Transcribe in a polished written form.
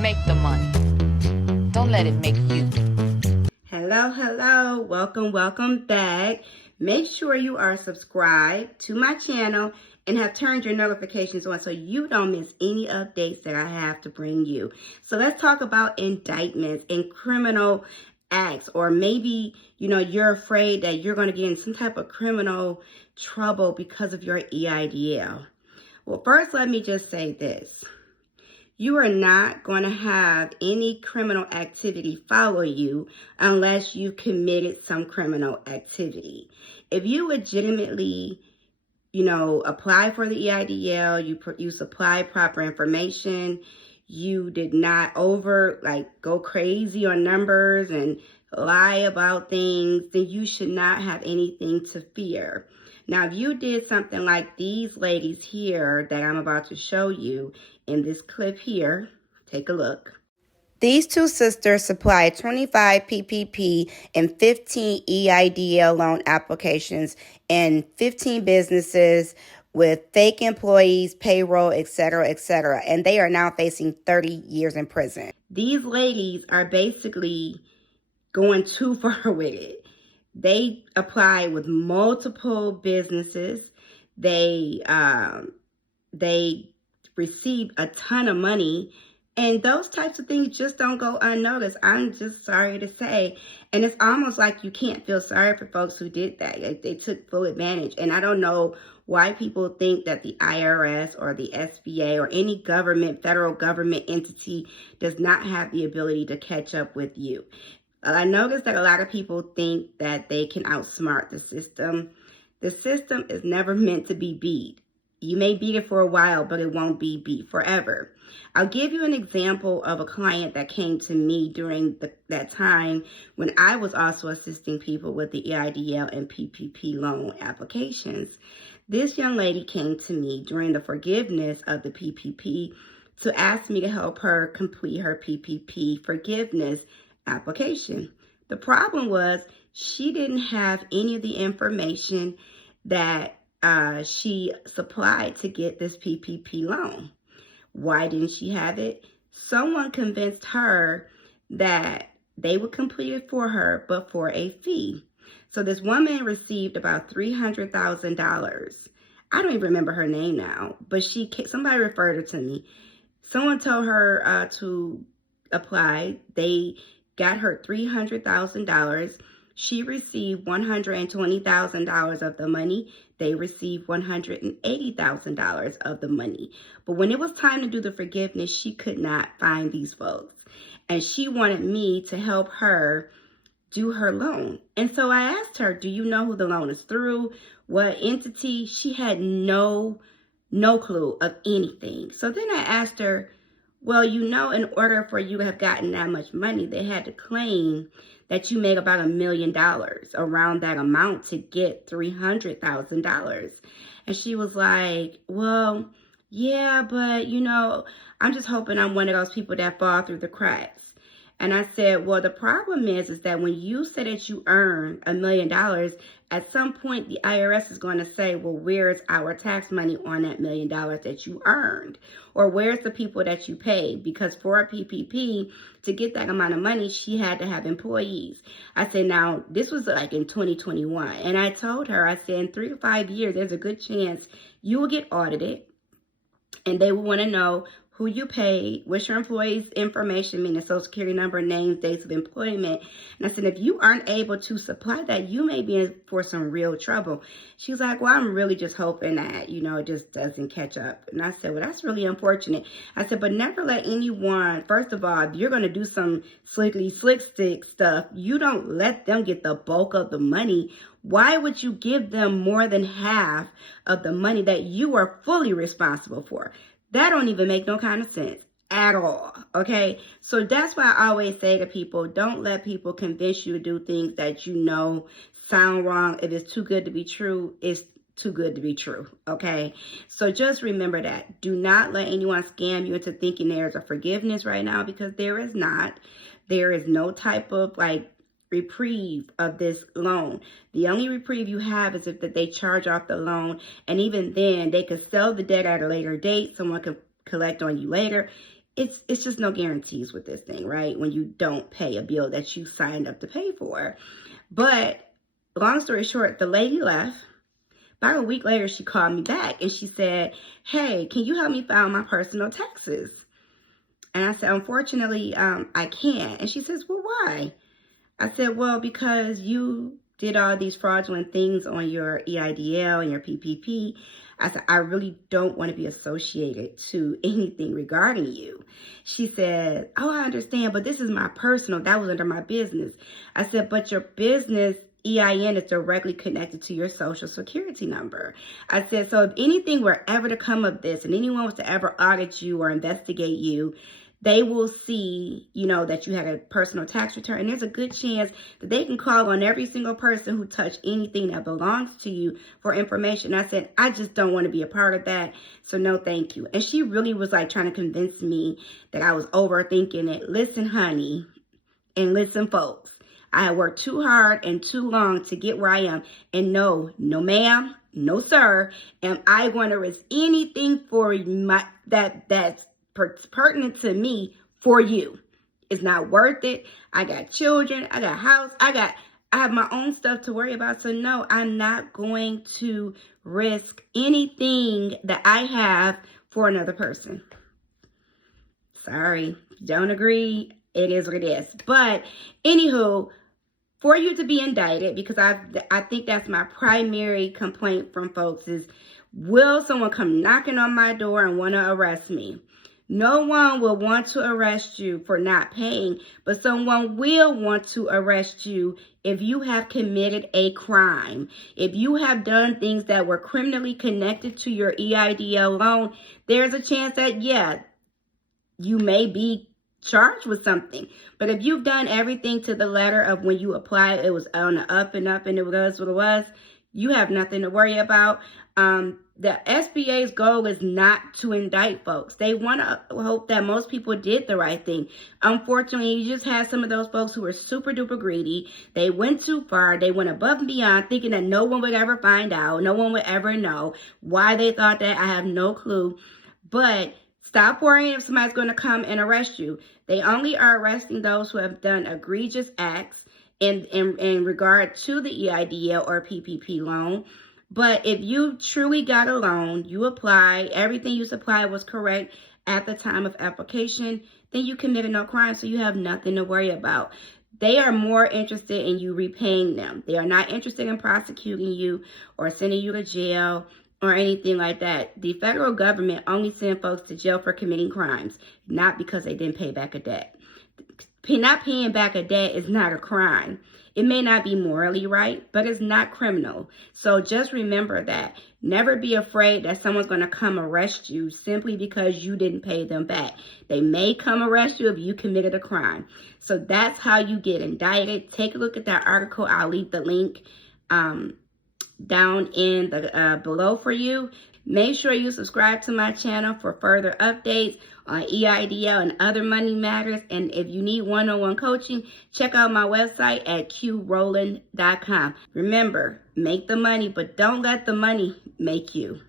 Make the money. Don't let it make you. Hello. Welcome back. Make sure you are subscribed to my channel and have turned your notifications on so you don't miss any updates that I have to bring you. So let's talk about indictments and criminal acts, or maybe, you're afraid that you're going to get in some type of criminal trouble because of your EIDL. Well, first, let me just say this. You are not going to have any criminal activity follow you unless you committed some criminal activity. If you legitimately, apply for the EIDL, you supply proper information, you did not go crazy on numbers and lie about things, then you should not have anything to fear. Now, if you did something like these ladies here that I'm about to show you in this clip here, take a look. These two sisters supplied 25 PPP and 15 EIDL loan applications in 15 businesses with fake employees, payroll, etc., and they are now facing 30 years in prison. These ladies are basically going too far with it. They applied with multiple businesses. They received a ton of money, and those types of things just don't go unnoticed. I'm just sorry to say. And it's almost like you can't feel sorry for folks who did that. They took full advantage. And I don't know why people think that the IRS or the SBA or any federal government entity does not have the ability to catch up with you. I noticed that a lot of people think that they can outsmart the system. The system is never meant to be beat. You may beat it for a while, but it won't be beat forever. I'll give you an example of a client that came to me during that time when I was also assisting people with the EIDL and PPP loan applications. This young lady came to me during the forgiveness of the PPP to ask me to help her complete her PPP forgiveness application. The problem was she didn't have any of the information that she supplied to get this PPP loan. Why didn't she have it? Someone convinced her that they would complete it for her, but for a fee. So this woman received about $300,000. I don't even remember her name now, but somebody referred her to me. Someone told her to apply. They got her $300,000. She received $120,000 of the money. They received $180,000 of the money. But when it was time to do the forgiveness, she could not find these folks. And she wanted me to help her do her loan. And so I asked her, do you know who the loan is through? What entity? She had no clue of anything. So then I asked her, well, in order for you to have gotten that much money, they had to claim that you made about $1 million, around that amount, to get $300,000. And she was like, well, yeah, but, I'm just hoping I'm one of those people that fall through the cracks. And I said, well, the problem is that when you say that you earn $1 million, at some point the IRS is going to say, well, where's our tax money on that $1 million that you earned? Or where's the people that you paid? Because for a PPP, to get that amount of money, she had to have employees. I said, now, this was like in 2021. And I told her, I said, in 3 to 5 years, there's a good chance you will get audited. And they will want to know who you paid, what's your employee's information, meaning social security number, names, dates of employment. And I said, if you aren't able to supply that, you may be in for some real trouble. She's like, well, I'm really just hoping that, it just doesn't catch up. And I said, well, that's really unfortunate. I said, but never let anyone, first of all, if you're going to do some slick stick stuff, you don't let them get the bulk of the money. Why would you give them more than half of the money that you are fully responsible for? That don't even make no kind of sense at all, okay? So that's why I always say to people, don't let people convince you to do things that sound wrong. If it's too good to be true, it's too good to be true, okay? So just remember that. Do not let anyone scam you into thinking there's a forgiveness right now, because there is not. There is no type of reprieve of this loan. The only reprieve you have is if they charge off the loan, and even then they could sell the debt at a later date. Someone could collect on you later. it's just no guarantees with this thing, right? When you don't pay a bill that you signed up to pay for. But long story short, the lady left. About a week later, she called me back and she said, hey, can you help me file my personal taxes? And I said, unfortunately, I can't. And she says, well, why? I said, well, because you did all these fraudulent things on your EIDL and your PPP. I said, I really don't want to be associated to anything regarding you. She said, oh, I understand, but this is my personal. That was under my business. I said, but your business EIN is directly connected to your social security number. I said, so if anything were ever to come of this and anyone was to ever audit you or investigate you, they will see, that you had a personal tax return. And there's a good chance that they can call on every single person who touched anything that belongs to you for information. I said, I just don't want to be a part of that. So no, thank you. And she really was like trying to convince me that I was overthinking it. Listen, honey, and listen, folks. I have worked too hard and too long to get where I am. And no ma'am, no sir, am I going to risk anything for that's pertinent to me for you. It's not worth it. I got children, I got a house, I have my own stuff to worry about. So no, I'm not going to risk anything that I have for another person. Sorry, don't agree. It is what it is. But anywho, for you to be indicted, because I think that's my primary complaint from folks is, will someone come knocking on my door and want to arrest me? No one will want to arrest you for not paying, but someone will want to arrest you if you have committed a crime. If you have done things that were criminally connected to your EIDL loan, there's a chance that, yeah, you may be charged with something. But if you've done everything to the letter of when you applied, it was on the up and up and it was what it was, you have nothing to worry about. The SBA's goal is not to indict folks. They want to hope that most people did the right thing. Unfortunately, you just had some of those folks who were super duper greedy. They went too far. They went above and beyond, thinking that no one would ever find out. No one would ever know why they thought that. I have no clue. But stop worrying if somebody's going to come and arrest you. They only are arresting those who have done egregious acts in regard to the EIDL or PPP loan. But if you truly got a loan, you applied, everything you supplied was correct at the time of application, then you committed no crime, so you have nothing to worry about. They are more interested in you repaying them. They are not interested in prosecuting you or sending you to jail or anything like that. The federal government only sends folks to jail for committing crimes, not because they didn't pay back a debt. Not paying back a debt is not a crime. It may not be morally right, but it's not criminal. So just remember that. Never be afraid that someone's going to come arrest you simply because you didn't pay them back. They may come arrest you if you committed a crime. So that's how you get indicted. Take a look at that article. I'll leave the link down in the below for you. Make sure you subscribe to my channel for further updates on EIDL and other money matters. And if you need one-on-one coaching, check out my website at qroland.com. Remember, make the money, but don't let the money make you.